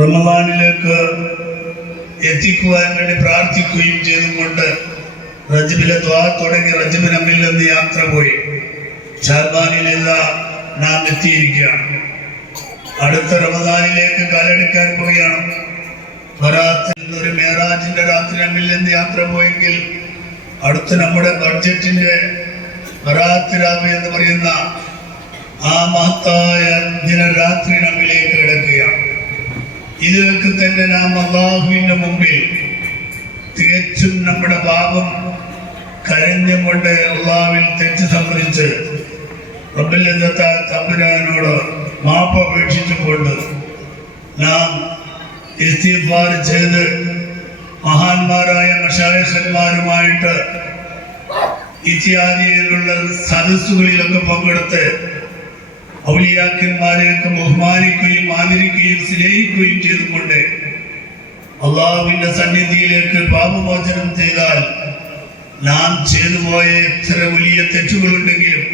റമദാനിലേക്ക് എത്തിക്കുവാൻ വേണ്ടി പ്രാർത്ഥിക്കുകയും ചെയ്തുകൊണ്ട് റജബിലെ ദുആ തുടങ്ങി റജബ് നമ്മിൽ നിന്ന് യാത്ര പോയി. ശഅബാനിൽ നാം എത്തിയിരിക്കുകയാണ്. അടുത്ത റമദാനിലേക്ക് കാലെടുക്കാൻ പോവുകയാണ്. ബറാത്തിൽ ഒരു മേറാജിന്റെ രാത്രി നമ്മിൽ നിന്ന് യാത്ര പോയെങ്കിൽ അടുത്ത നമ്മുടെ ബഡ്ജറ്റിന്റെ ബറാത്ത് രാവ് എന്ന് പറയുന്ന ആ മഹത്തായ ദിനരാത്രി നമ്മിലേക്ക് കിടക്കുകയാണ്. ഇതിലേക്ക് തന്നെ നാം അല്ലാഹുവിന്റെ മുമ്പിൽ തികച്ചും നമ്മുടെ പാപം കരഞ്ഞുകൊണ്ട് അല്ലാഹുവിൽ തെറ്റ് സംബന്ധിച്ച് റബ്ബുൽ ഇസ്സത്തായ തമ്പുരാനോട് മാപ്പ് അപേക്ഷിച്ചുകൊണ്ട് നാം ഇസ്തിഗ്ഫാർ ചെയ്ത് മഹാന്മാരായ മശായിഖന്മാരുമായിട്ട് ഇത്യാദിയിലുള്ള സദസ്സുകളിലൊക്കെ പങ്കെടുത്ത് ഔലിയാക്കന്മാരെയൊക്കെ ബഹുമാനിക്കുകയും ആദരിക്കുകയും സ്നേഹിക്കുകയും ചെയ്തുകൊണ്ട് അള്ളാഹുവിന്റെ സന്നിധിയിലേക്ക് പാപമോചനം ചെയ്താൽ നാം ചെയ്തുപോയ എത്ര വലിയ തെറ്റുകളുണ്ടെങ്കിലും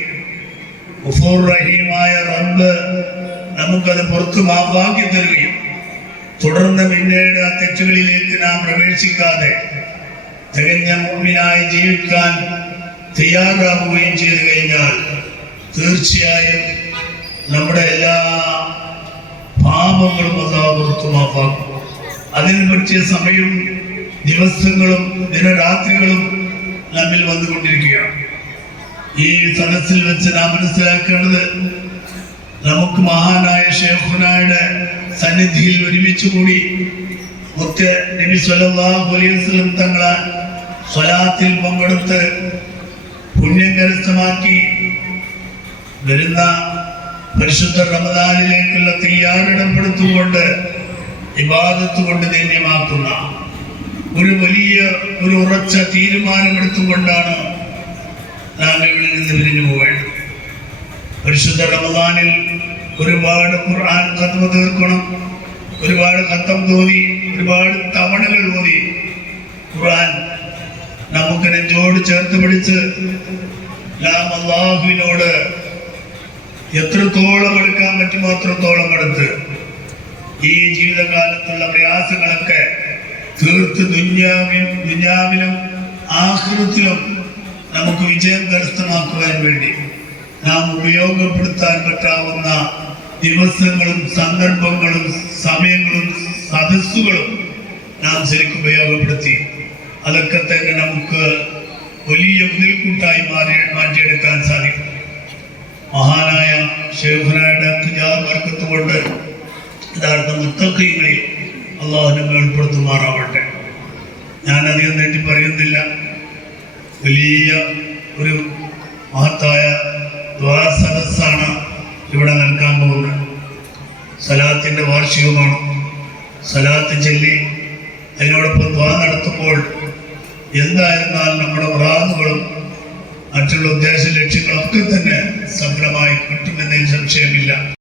ഗഫൂർ റഹീമായ റബ്ബ് നമുക്കത് പുറത്തു മാപ്പാക്കി തരുകയും തുടർന്ന് പിന്നീട് ആ തെറ്റുകളിലേക്ക് നാം പ്രവേശിക്കാതെ തികഞ്ഞ മുഅ്മിനായി ജീവിക്കാൻ തയ്യാറാവുകയും ചെയ്തു കഴിഞ്ഞാൽ തീർച്ചയായും നമ്മുടെ എല്ലാ പാപങ്ങളും അല്ലാഹു പുറത്തു മാപ്പാക്കും. അതിന് പറ്റിയ സമയവും ദിവസങ്ങളും ദിനരാത്രികളും നമ്മിൽ വന്നുകൊണ്ടിരിക്കുകയാണ്. ഈ സദസ്സിൽ വെച്ച് നാം മനസ്സിലാക്കേണ്ടത് നമുക്ക് മഹാനായ ശൈഖുനായുടെ സന്നിധിയിൽ ഒരുമിച്ച് കൂടി മുത്ത് നബി സല്ലല്ലാഹു അലൈഹി വസല്ലം തങ്ങളെ സ്വലാത്തിൽ പങ്കെടുത്ത് പുണ്യം കരസ്ഥമാക്കി വരുന്ന പരിശുദ്ധ റമദാനിലേക്കുള്ള തയ്യാറെടുപ്പെടുത്തുകൊണ്ട് ഇബാദത്ത് കൊണ്ട് ധന്യമാക്കുന്ന ഒരു വലിയ ഒരു ഉറച്ച തീരുമാനമെടുത്തുകൊണ്ടാണ് നാം ഇവിടെ നിന്ന് പിരിഞ്ഞു പോവേണ്ടത്. പരിശുദ്ധ റമദാനിൽ ഒരുപാട് ഖുർആൻ ഖത്മ തീർക്കണം, ഒരുപാട് ഖത്തം തോന്നി, ഒരുപാട് തവണകൾ ഓതി ഖുർആൻ നമുക്ക് നെഞ്ചോട് ചേർത്ത് പിടിച്ച് നാം അല്ലാഹുവിനോട് എത്രത്തോളം എടുക്കാൻ പറ്റുമോ അത്രത്തോളം എടുത്ത് ഈ ജീവിതകാലത്തുള്ള പ്രയാസങ്ങളൊക്കെ തീർത്ത് ദുനിയാവിലും ആഖിറത്തിലും നമുക്ക് വിജയം കരസ്ഥമാക്കുവാൻ വേണ്ടി നാം ഉപയോഗപ്പെടുത്താൻ പറ്റാവുന്ന ദിവസങ്ങളും സന്ദർഭങ്ങളും സമയങ്ങളും സദസ്സുകളും നാം ശരിക്കും ഉപയോഗപ്പെടുത്തി അതൊക്കെ തന്നെ നമുക്ക് വലിയ മുതൽക്കൂട്ടായി മാറ്റിയെടുക്കാൻ സാധിക്കും. മഹാനായ ശൈഖുനായുടെ ബർക്കത്ത് കൊണ്ട് യഥാർത്ഥ മുത്തഖീങ്ങളിൽ അല്ലാഹു നമ്മെ ഉൾപ്പെടുത്തുമാറാവട്ടെ. ഞാനധികം നീട്ടി പറയുന്നില്ല. വലിയ ഒരു മഹത്തായ ദുആ സദസ്സാണ് ഇവിടെ നൽകാൻ പോകുന്നത്. സലാത്തിന്റെ വാർഷികമാണ്. സലാത്ത് ചൊല്ലി അതിനോടൊപ്പം ദുആ നടത്തുമ്പോൾ എന്തായിരുന്നാലും നമ്മുടെ മുറാദുകളും മറ്റുള്ള ഉദ്ദേശ ലക്ഷ്യങ്ങളൊക്കെ തന്നെ സഫലമായി കിട്ടുമെന്നതിൽ സംശയമില്ല.